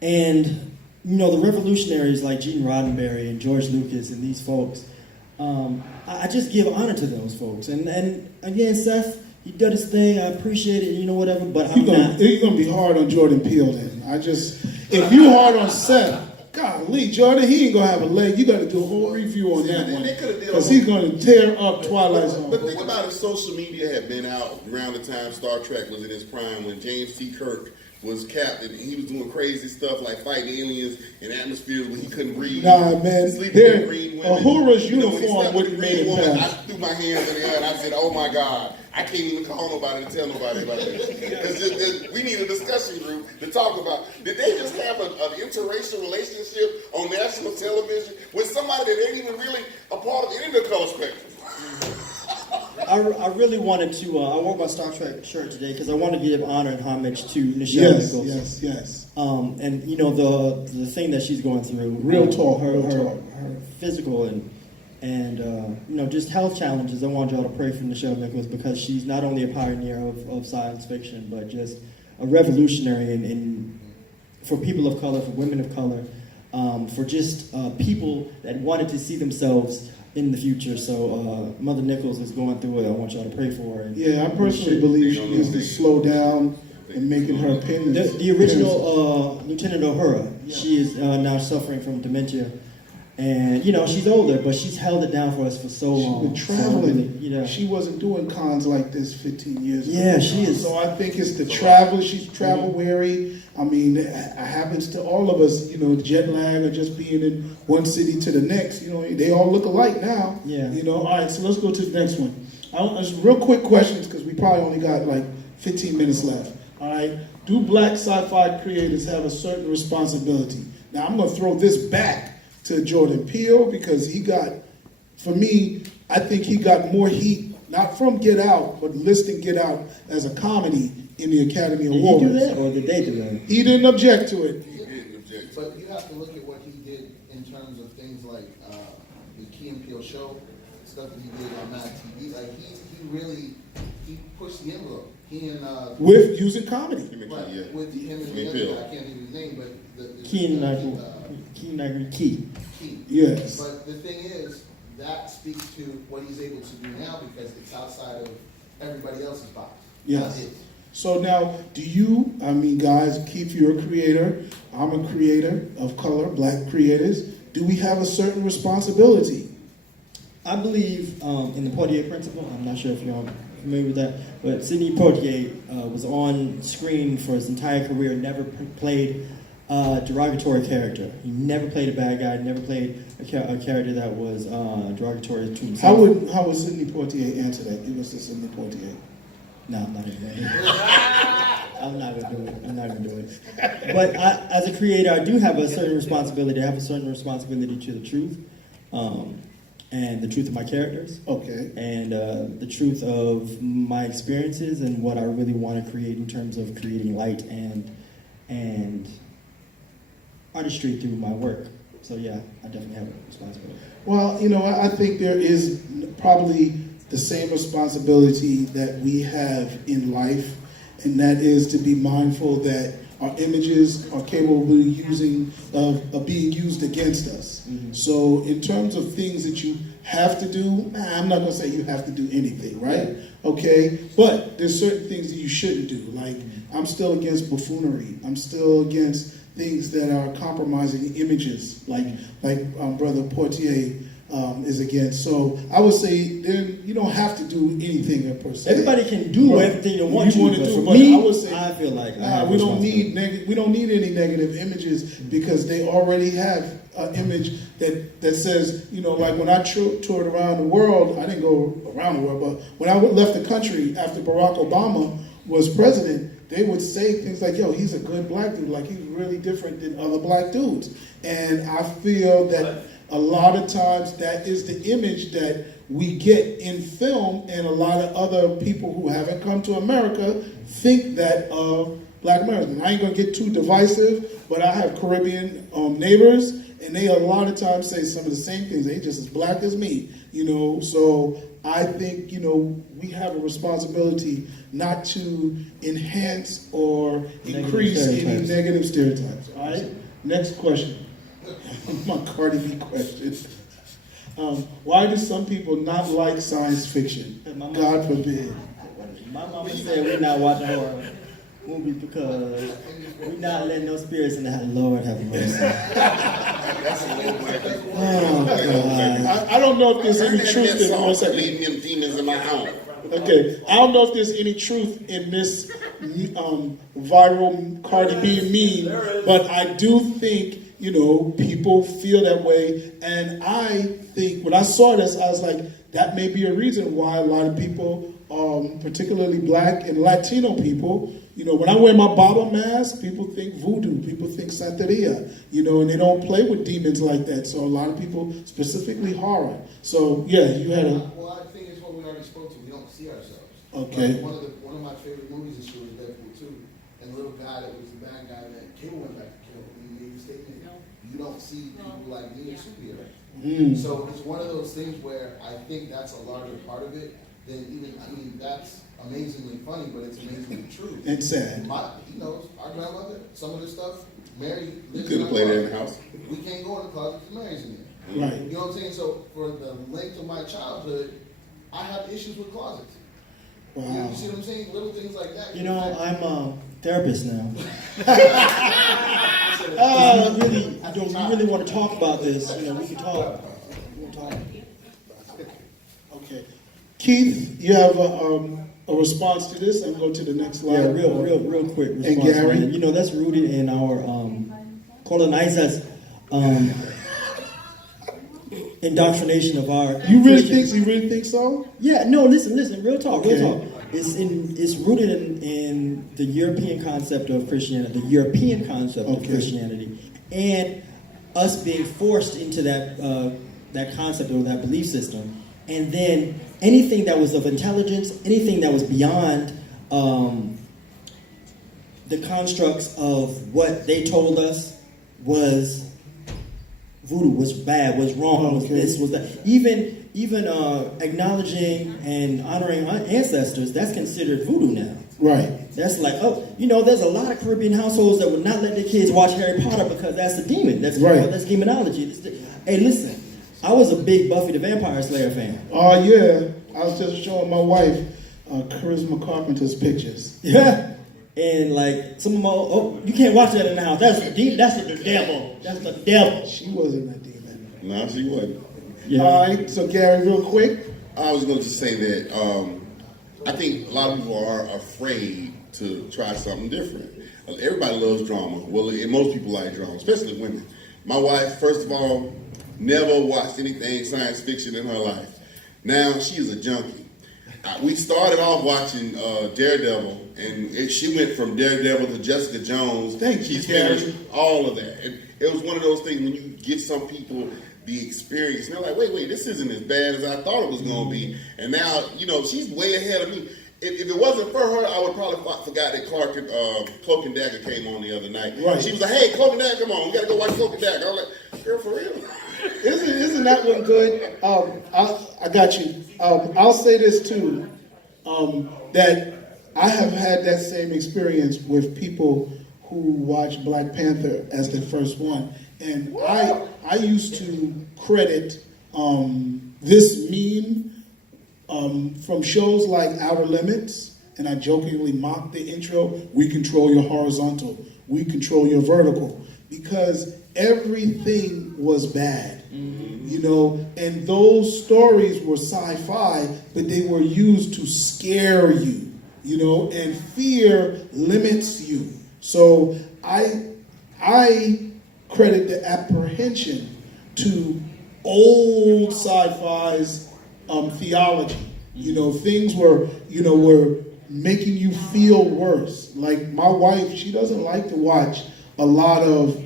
and the revolutionaries like Gene Roddenberry and George Lucas and these folks. I just give honor to those folks. And again, Seth, he did his thing. I appreciate it. Whatever. But You're gonna be hard on Jordan Peele then. If you hard on Seth, golly, Jordan, he ain't gonna have a leg. You got to do a whole review on that one They coulda did a because whole- he's gonna tear up Twilight Zone. But think about it, social media had been out around the time Star Trek was in its prime when James T. Kirk was captain and he was doing crazy stuff like fighting aliens in atmospheres where he couldn't breathe. Nah, man, Sleeping with green women. Uhura's When he uniform slept with wouldn't a made green it woman, I past. threw my hands in the air and I said, "Oh my God, I can't even call nobody to tell nobody about this." We need a discussion group to talk about. Did they just have an interracial relationship on national television with somebody that ain't even really a part of any of the color spectrum? I really wanted to. I wore my Star Trek shirt today because I want to give honor and homage to Nichelle Nichols. Yes. And the thing that she's going through, Real talk, her real talk. physical and just health challenges. I want y'all to pray for Nichelle Nichols because she's not only a pioneer of science fiction, but just a revolutionary in for people of color, for women of color, for just people that wanted to see themselves in the future. So Mother Nichols is going through it. I want y'all to pray for her. Yeah, I personally believe she needs to slow down and making her opinions. The original Lieutenant Uhura, she is now suffering from dementia. And, she's older, but she's held it down for us for so long. She's been traveling. So, really, She wasn't doing cons like this 15 years ago. Yeah, she is. So I think it's the travel. She's travel weary. I mean, it happens to all of us, jet lag or just being in one city to the next. They all look alike now. Yeah. All right, so let's go to the next one. Just real quick questions because we probably only got like 15 minutes left. All right. Do black sci-fi creators have a certain responsibility? Now, I'm going to throw this back to Jordan Peele because for me, I think he got more heat, not from Get Out, but listing Get Out as a comedy in the Academy Awards. Did he do that or did they do that? He didn't object to it. He didn't object. But you have to look at what he did in terms of things show, stuff that he did on Mad TV. Like he really pushed the envelope. He and With using comedy. right, Yeah. with him and the other guy, I can't think of his name, but Key. Yes. But the thing is, that speaks to what he's able to do now because it's outside of everybody else's box. Yes. Not his. So now, guys, Keith, you're a creator. I'm a creator of color, black creators. Do we have a certain responsibility? I believe in the Poitier principle. I'm not sure if you're familiar with that, but Sidney Poitier was on screen for his entire career, never played a derogatory character. He never played a bad guy, never played a character that was derogatory to himself. How would Sidney Poitier answer that? Give us the Sidney Poitier. No, I'm not even I'm not gonna do it. But as a creator, I do have a certain responsibility. I have a certain responsibility to the truth, and the truth of my characters. Okay. And the truth of my experiences and what I really want to create in terms of creating light and artistry through my work. So yeah, I definitely have a responsibility. Well, I think there is probably the same responsibility that we have in life, and that is to be mindful that our images are capable of being used against us. Mm-hmm. So in terms of things that you have to do, I'm not going to say you have to do anything, right? Okay? But there's certain things that you shouldn't do. Like, I'm still against buffoonery. I'm still against things that are compromising images, like Brother Poitier is against. So I would say then you don't have to do anything per se. Everybody can do everything they want to do. But me, I would say, I feel like we don't need any negative images because they already have an image that says, like when I toured around the world, I didn't go around the world, but when I left the country after Barack Obama was president, they would say things like, yo, he's a good black dude, like he's really different than other black dudes. And I feel that a lot of times that is the image that we get in film, and a lot of other people who haven't come to America think that of black Americans. I ain't gonna get too divisive, but I have Caribbean neighbors, and they a lot of times say some of the same things. They just as black as me, So I think, we have a responsibility not to enhance or increase any negative stereotypes. All right? Next question. My Cardi B question. Why do some people not like science fiction? God forbid. My mama said we're not watching horror movies because we're not letting no spirits in the house. Lord have mercy. Oh, God. I don't know if there's any truth in one second. Leaving them demons in my home. Okay, I don't know if there's any truth in this viral Cardi B meme, but I do think, people feel that way. And I think when I saw this, I was like, that may be a reason why a lot of people, particularly black and Latino people, when I wear my Baba mask, people think voodoo, people think Santeria, and they don't play with demons like that. So a lot of people, specifically horror. So yeah, you had a... Well, I think it's what we already spoke to. We don't see ourselves. Okay. Like one of my favorite movies this year was Deadpool 2. And the little guy that was the bad guy that Cable went back to kill, when he made the statement, you don't see people like me as superheroes. So it's one of those things where I think that's a larger part of it than even, that's amazingly funny, but it's amazingly true. And sad. He knows, our grandmother, some of this stuff, Mary You lives could in have our played it in closet. the house. We can't go in the closet because Mary's in there. Right. You know what I'm saying? So for the length of my childhood, I have issues with closets. Wow. You see what I'm saying? Little things like that. I'm a therapist now. We really want to talk about this. We can talk. Okay. Keith, you have a response to this? I'm going to the next slide. Yeah, real quick response. And Gary? Man. That's rooted in our colonizers' indoctrination of our. You really think so? Yeah. No. Listen. Real talk. Okay. Real talk. It's rooted in the European concept of Christianity, of Christianity, and us being forced into that concept or that belief system. And then anything that was of intelligence, anything that was beyond the constructs of what they told us was voodoo, what's bad, what's wrong, what's this, what's that. Even acknowledging and honoring our ancestors, that's considered voodoo now. Right. That's like, oh, there's a lot of Caribbean households that would not let their kids watch Harry Potter because that's a demon. That's right. That's demonology. Hey, listen, I was a big Buffy the Vampire Slayer fan. Oh, yeah. I was just showing my wife Charisma Carpenter's pictures. Yeah. And like some of my, you can't watch that in the house. That's the devil. That's the devil. She wasn't a demon. No, she wasn't. Yeah. All right, so Gary, real quick. I was going to just say that I think a lot of people are afraid to try something different. Everybody loves drama. Well, and most people like drama, especially women. My wife, first of all, never watched anything science fiction in her life. Now she's a junkie. We started off watching Daredevil, and she went from Daredevil to Jessica Jones. She's finished all of that. And it was one of those things when you give some people the experience, and they're like, wait, this isn't as bad as I thought it was going to be. And now, she's way ahead of me. If it wasn't for her, I would probably forgot that Cloak and Dagger came on the other night. Right. She was like, hey, Cloak and Dagger, come on, we got to go watch Cloak and Dagger. I was like, girl, for real? Isn't that one good? I got you. I'll say this too, that I have had that same experience with people who watched Black Panther as their first one. And I used to credit this meme from shows like Outer Limits, and I jokingly mocked the intro, we control your horizontal, we control your vertical, because everything was bad, and those stories were sci-fi, but they were used to scare you, and fear limits you. So I credit the apprehension to old sci-fi's theology. Things were making you feel worse. Like my wife, she doesn't like to watch a lot of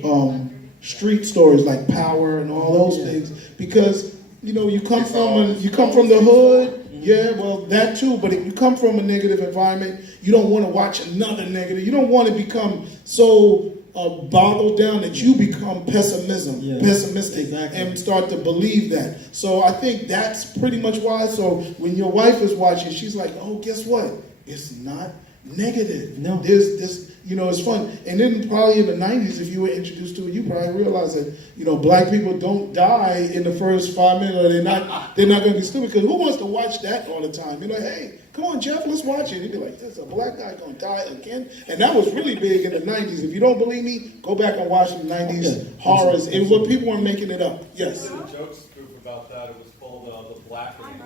street stories like Power and all those things because you come from the hood. Yeah, well, that too. But if you come from a negative environment, you don't want to watch another negative. You don't want to become so boggled down that you become pessimistic, exactly. And start to believe that. So I think that's pretty much why. So when your wife is watching, she's like, "Oh, guess what? It's not negative. No, there's this. It's fun." And then probably in the '90s, if you were introduced to it, you probably realize that black people don't die in the first 5 minutes, or they're not going to be stupid. Because who wants to watch that all the time? You're like, "Hey, come on, Jeff, let's watch it." He'd be like, "There's a black guy going to die again," and that was really big in the '90s. If you don't believe me, go back and watch the '90s horrors. It was people weren't making it up. Yes. I did a joke scoop about that. It was called the Blackening.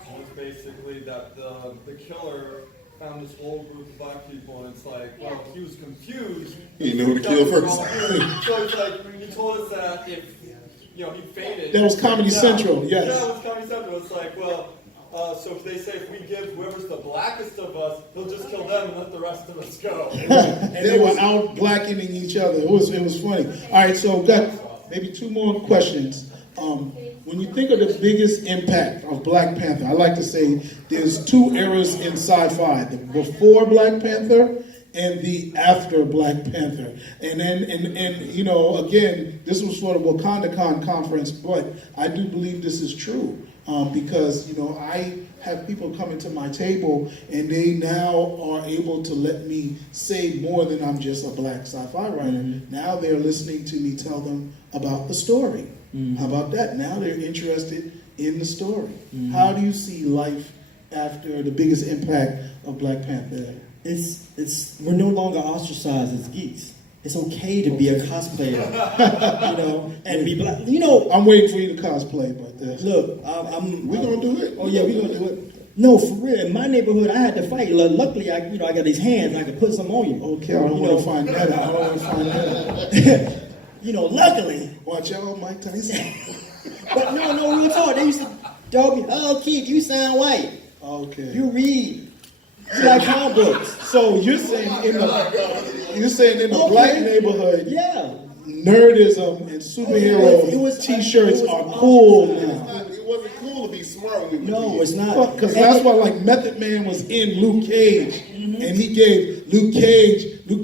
It was basically that the killer found this whole group of black people, and it's like, well, he was confused. He didn't know who to kill first. So it's like, he told us that if, he fainted. That was Comedy Central, yes. Yeah, it was Comedy Central. It's like, well, so if they say if we give whoever's the blackest of us, he'll just kill them and let the rest of us go. And they were out blackening each other. It was funny. All right, so we've got maybe two more questions. When you think of the biggest impact of Black Panther, I like to say there's two eras in sci-fi: the before Black Panther and the after Black Panther. And then, again, this was for the WakandaCon conference, but I do believe this is true because I have people coming to my table and they now are able to let me say more than I'm just a black sci-fi writer. Mm-hmm. Now they're listening to me tell them about the story. Mm-hmm. How about that? Now they're interested in the story. Mm-hmm. How do you see life after the biggest impact of Black Panther? We're no longer ostracized as geeks. It's okay to be a cosplayer, and be black. I'm waiting for you to cosplay, but look, we're gonna do it. Oh yeah, we're gonna do it. No, for real. In my neighborhood, I had to fight. Luckily, I got these hands. I could put some on you. Okay, I don't want to find that out. I don't want to find that out. Luckily. Watch out, Mike Tyson. But no, real talk. They used to dog me. Oh, kid, you sound white. Okay. You read. You like comic books. So you're saying in the black neighborhood, yeah, nerdism and superhero T-shirts are cool now. It wasn't cool to be smart when we were No, it's not. Because that's why, like, Method Man was in Luke Cage, and he gave Luke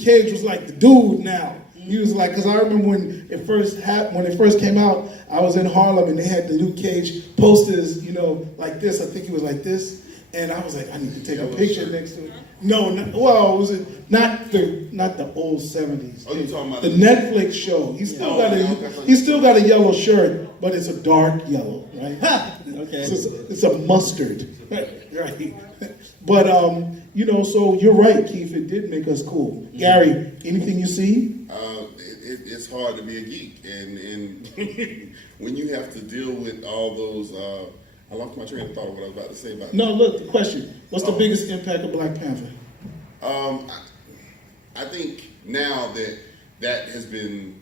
Cage was like the dude now. He was like, because I remember when it first came out, I was in Harlem and they had the Luke Cage posters, you know, like this. I think he was like this, and I was like, I need to take a picture next to it. No, was it not the old '70s? Oh, you talking about the Netflix show? He's still got a yellow shirt, but it's a dark yellow, right? Okay. It's a mustard, right? But you know, so you're right, Keith. It did make us cool. Gary, anything you see? It's hard to be a geek, and when you have to deal with all those, I lost my train of thought of what I was about to say about. No, look, the question: what's the biggest impact of Black Panther? I think now that has been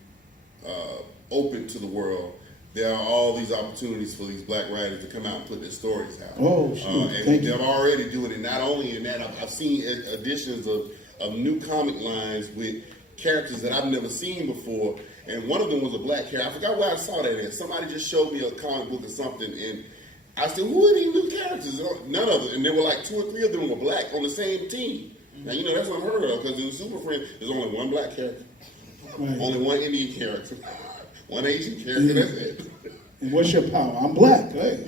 open to the world, there are all these opportunities for these black writers to come out and put their stories out. Oh, sure. And they're already doing it. Not only in that, I've seen additions of new comic lines with characters that I've never seen before. And one of them was a black character. I forgot where I saw that at. Somebody just showed me a comic book or something, and I said, who are these new characters? None of them. And there were like 2 or 3 of them were black on the same team. Now, you know, that's unheard of, because in Super Friends, there's only one black character. Right. Only one Indian character. One Asian character, that's it. And what's your power? I'm black, right?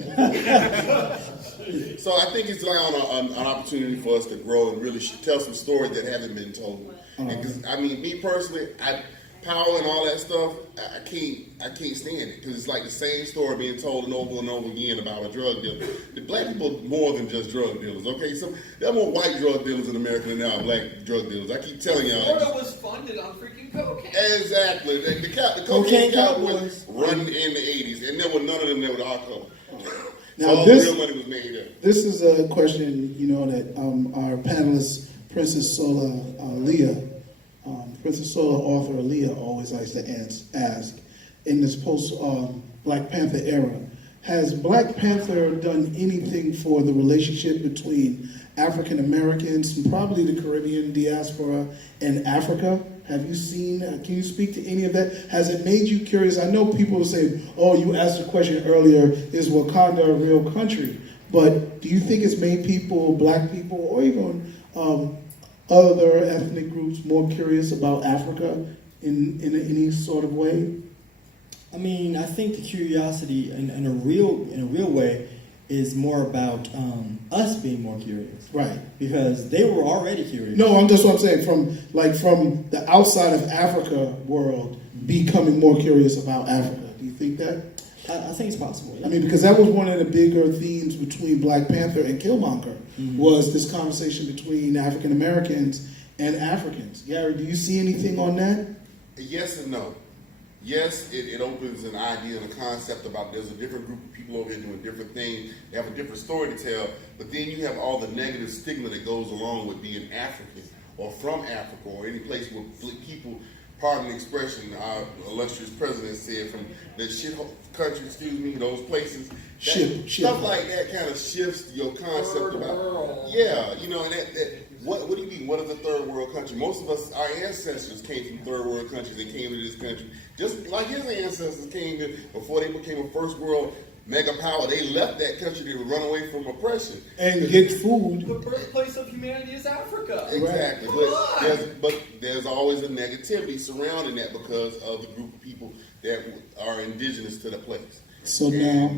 So I think it's like an opportunity for us to grow and really tell some stories that haven't been told. Because I mean, me personally, power and all that stuff, I can't stand it, because it's like the same story being told and over again about a drug dealer. The black people are more than just drug dealers, okay? So there are more white drug dealers in America than there are black drug dealers. I keep telling y'all. Florida was funded on freaking cocaine. Exactly. The cocaine cowboys run in the 80s, and there were none of them that were our color. Now so this, real money was made there. This is a question, you know, that our panelist, Princess Sola Leah, Princess Sola author Leah always likes to ask in this post Black Panther era, has Black Panther done anything for the relationship between African Americans and probably the Caribbean diaspora and Africa? Have you seen, can you speak to any of that? Has it made you curious? I know people say, oh, you asked a question earlier, is Wakanda a real country? But do you think it's made people, black people, or even other ethnic groups more curious about Africa in any sort of way? I mean, I think the curiosity in a real way is more about us being more curious, right? Because they were already curious. No, that's what I'm saying. From the outside of Africa world, becoming more curious about Africa. Do you think that? I think it's possible. Yeah. I mean, because that was one of the bigger themes between Black Panther and Killmonger, was this conversation between African Americans and Africans. Gary, do you see anything on that? Yes and no. Yes, it opens an idea and a concept about there's a different group of people over here doing different things. They have a different story to tell, but then you have all the negative stigma that goes along with being African or from Africa or any place where people, pardon the expression, our illustrious president said, from the shithole country, those places. Stuff like that kind of shifts your concept about. Yeah, you know, and what do you mean? What is a third world country? Most of us, our ancestors came from third world countries and came to this country. Just like his ancestors came to, before they became a first world mega power, they left that country to run away from oppression. And get food. The birthplace of humanity is Africa. Exactly. But there's always a negativity surrounding that because of the group of people that are indigenous to the place. So now,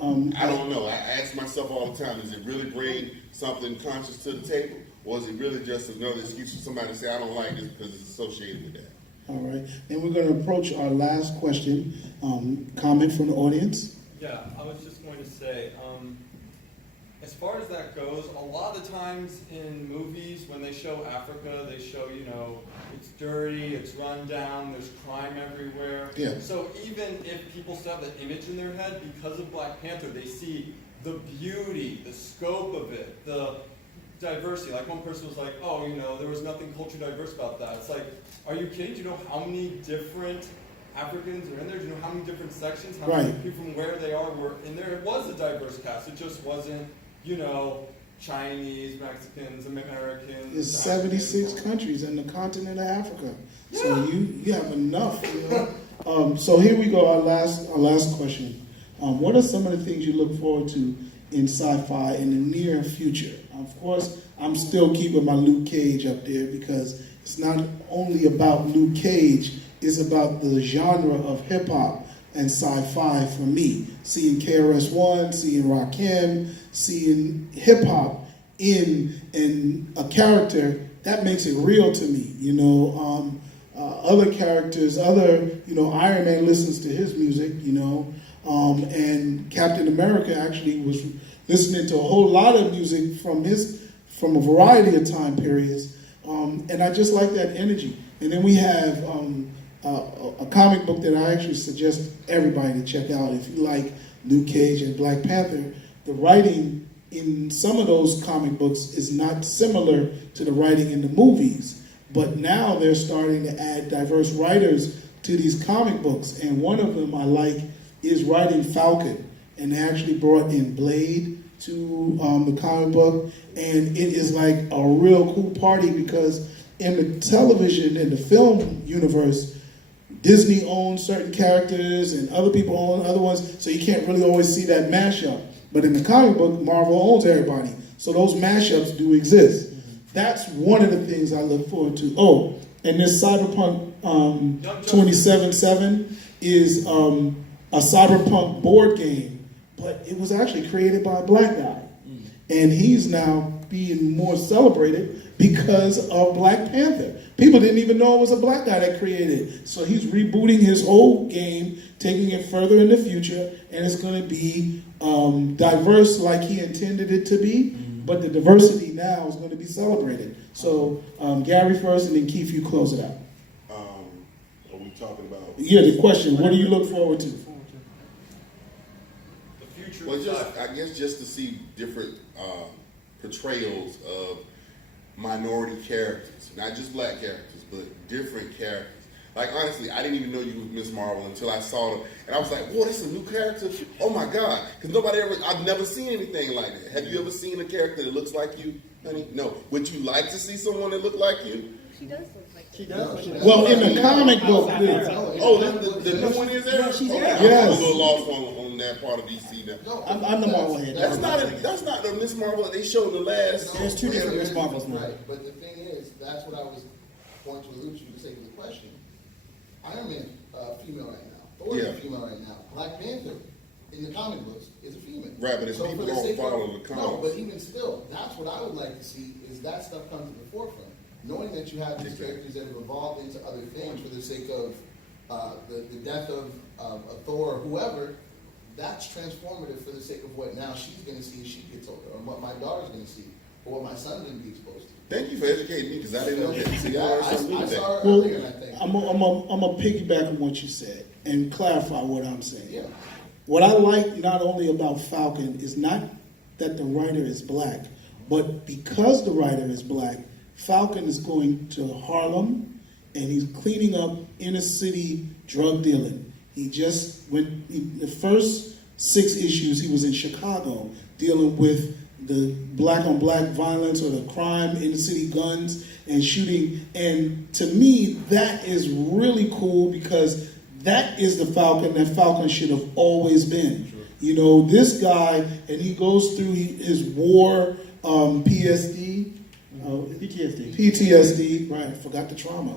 I don't know. I ask myself all the time, is it really bring something conscious to the table? Or is it really just another excuse for somebody to say, I don't like this because it's associated with that? All right. And we're going to approach our last question. Comment from the audience? Yeah, I was just going to say, as far as that goes, a lot of the times in movies, when they show Africa, they show, it's dirty, it's run down, there's crime everywhere. Yeah. So even if people still have that image in their head, because of Black Panther, they see the beauty, the scope of it, the diversity. Like one person was like, oh, there was nothing culture diverse about that. It's like, are you kidding? Do you know how many different Africans are in there? Do you know how many different sections? How many people from where they are were in there? It was a diverse cast. It just wasn't, Chinese, Mexicans, Americans. There's 76 countries in the continent of Africa. Yeah. So you have enough, So here we go, our last question. What are some of the things you look forward to in sci-fi in the near future? Of course, I'm still keeping my Luke Cage up there because it's not only about Luke Cage, is about the genre of hip hop and sci-fi for me. Seeing KRS-One, seeing Rakim, seeing hip hop in a character, that makes it real to me. Other characters, Iron Man listens to his music, and Captain America actually was listening to a whole lot of music from a variety of time periods, and I just like that energy. And then we have a comic book that I actually suggest everybody to check out. If you like Luke Cage and Black Panther, the writing in some of those comic books is not similar to the writing in the movies. But now they're starting to add diverse writers to these comic books. And one of them I like is writing Falcon. And they actually brought in Blade to the comic book. And it is like a real cool party because in the television and the film universe, Disney owns certain characters and other people own other ones. So you can't really always see that mashup. But in the comic book, Marvel owns everybody. So those mashups do exist. That's one of the things I look forward to. Oh, and this Cyberpunk 2077 is a cyberpunk board game, but it was actually created by a black guy. And he's now being more celebrated because of Black Panther. People didn't even know it was a black guy that created it. So he's rebooting his whole game, taking it further in the future, and it's going to be diverse like he intended it to be. But the diversity now is going to be celebrated. So Gary first, and then Keith, you close it out. Are we talking about? Yeah, the question, what do you look forward to? The future. Well, I guess just to see different portrayals of minority characters, not just black characters, but different characters. Like, honestly, I didn't even know you was Miss Marvel until I saw them. And I was like, whoa, this is a new character? Oh my God. Because I've never seen anything like that. Have you ever seen a character that looks like you, honey? No. Would you like to see someone that looked like you? She does look like She does. Well, in the comic book, The new one is there? Yeah, she's Okay, there. I'm Yes. a little lost on that part of DC now. I'm the Marvel head. That's not the Miss Marvel that they showed in the last. There's two different Miss Marvels now. Right, but the thing is, that's what I was going to allude to for the sake of the question. Iron Man, female right now. Thor is a female right now. Black Panther, in the comic books, is a female. Right, but if So people for the don't sake of- follow the No, comics. but even still, that's what I would like to see, is that stuff come to the forefront. Knowing that you have these characters that have evolved into other things for the sake of the death of Thor or whoever, that's transformative for the sake of what now she's going to see as she gets older, or what my daughter's going to see, or what my son's going to be exposed to. Thank you for educating me because I didn't know that. See, I learned something new I today. saw her Well, earlier, and I think. I'm gonna piggyback on what you said and clarify what I'm saying. Yeah. What I like not only about Falcon is not that the writer is black, but because the writer is black, Falcon is going to Harlem and he's cleaning up inner city drug dealing. He just the first 6 issues he was in Chicago dealing with the black on black violence or the crime, inner city guns and shooting. And to me, that is really cool because that is the Falcon that Falcon should have always been. Sure. You know, this guy, and he goes through his war PTSD, right? I forgot the trauma,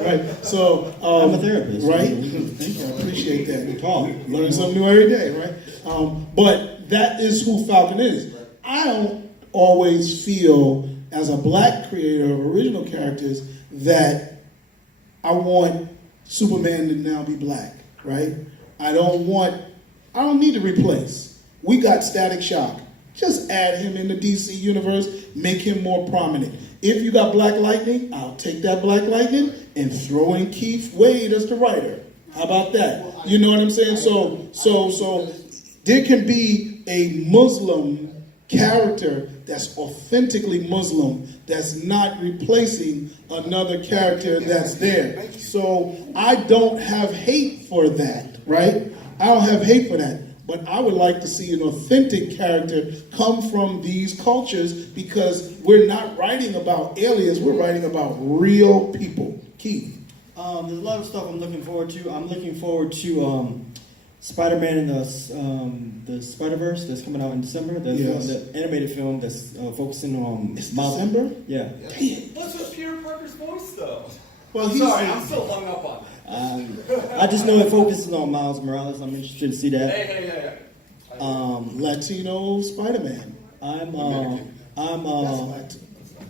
right? So I'm a therapist, right? Thank you. I appreciate that. We talk. Learn something new every day, right? But that is who Falcon is. I don't always feel, as a black creator of original characters, that I want Superman to now be black, right? I don't need to replace. We got Static Shock. Just add him in the DC universe, make him more prominent. If you got Black Lightning, I'll take that Black Lightning and throw in Keith Wade as the writer. How about that? You know what I'm saying? So there can be a Muslim character that's authentically Muslim, that's not replacing another character that's there. So I don't have hate for that, right? I don't have hate for that. But I would like to see an authentic character come from these cultures because we're not writing about aliens, we're writing about real people. Keith. There's a lot of stuff I'm looking forward to. I'm looking forward to Spider-Man and the Spider-Verse that's coming out in December. The animated film that's focusing on It's December? Yeah. Damn. What's with Peter Parker's voice, though? Well, he's Sorry, I'm still hung up on that. I just know it focuses on Miles Morales. I'm interested to see that. Hey. Latino Spider-Man. I'm That's Latino.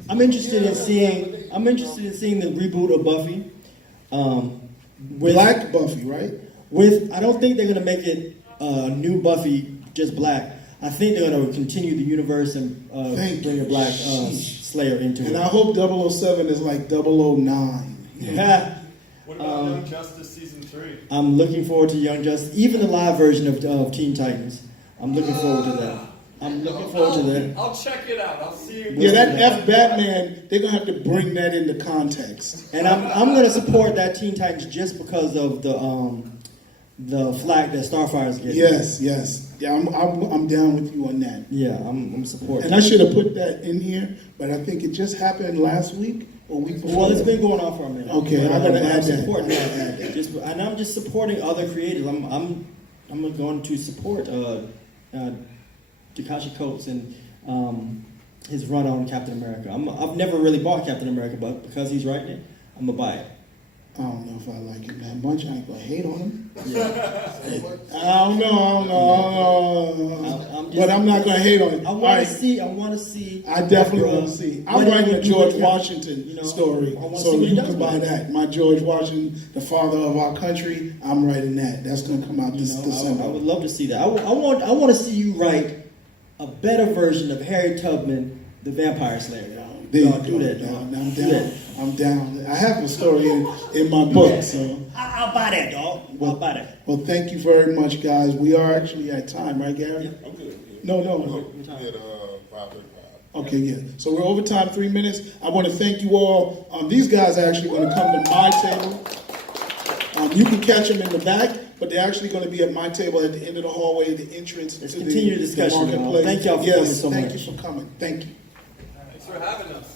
I'm interested in seeing the reboot of Buffy. With, Black Buffy, right? I don't think they're gonna make it new Buffy just black. I think they're gonna continue the universe and bring a black Slayer into it. And I hope 007 is like 009. Yeah. What about Young Justice Season 3? I'm looking forward to Young Justice, even the live version of Teen Titans. I'm looking forward to that. I'll check it out. I'll see you. Yeah, that F Batman, they're gonna have to bring that into context. And I'm gonna support that Teen Titans just because of the flag that Starfire's getting. Yes. Yeah, I'm down with you on that. Yeah, I'm supporting. And I should have put that in here, but I think it just happened last week or week before. Well, it's been going on for a minute. Okay, I gotta add that. Supporting that. And I'm just supporting other creators. I'm going to support Takashi Coates and his run on Captain America. I've never really bought Captain America, but because he's writing it, I'm gonna buy it. I don't know if I like him that much. I ain't gonna hate on him. Yeah. I don't know. But I'm not gonna hate on him. I want to see. I definitely want to see. I'm writing a George Washington story, I wanna so see what he you does can buy with it. that. My George Washington, the father of our country. I'm writing that. That's gonna come out this December. I would love to see that. I want to see you write a better version of Harry Tubman, the Vampire Slayer. There you Do go, that, dog. dog. I'm Do down. that. I'm down. I have a story in my book, so. I'll buy that, dog. I'll buy that. Well, thank you very much, guys. We are actually at time, right, Gary? I'm good. No. At 5:35. Okay, yeah. So we're over time, 3 minutes. I want to thank you all. These guys are actually going to come to my table. You can catch them in the back, but they're actually going to be at my table at the end of the hallway, the entrance Let's to continue the discussion, y'all. marketplace. Thank y'all for coming so Thank much. you for coming. Thank you. Thanks for having us.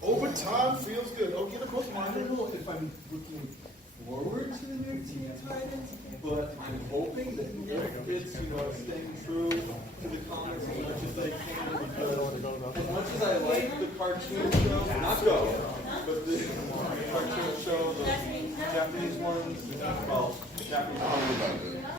Overtime feels good. Oh, get a book, I don't know if I'm looking forward to the new Teen Titans, but I'm hoping that it's staying true to the comics as much as they can, because as much as I like the cartoon shows, not Go, but the cartoon show, the Japanese ones, well, Japanese ones.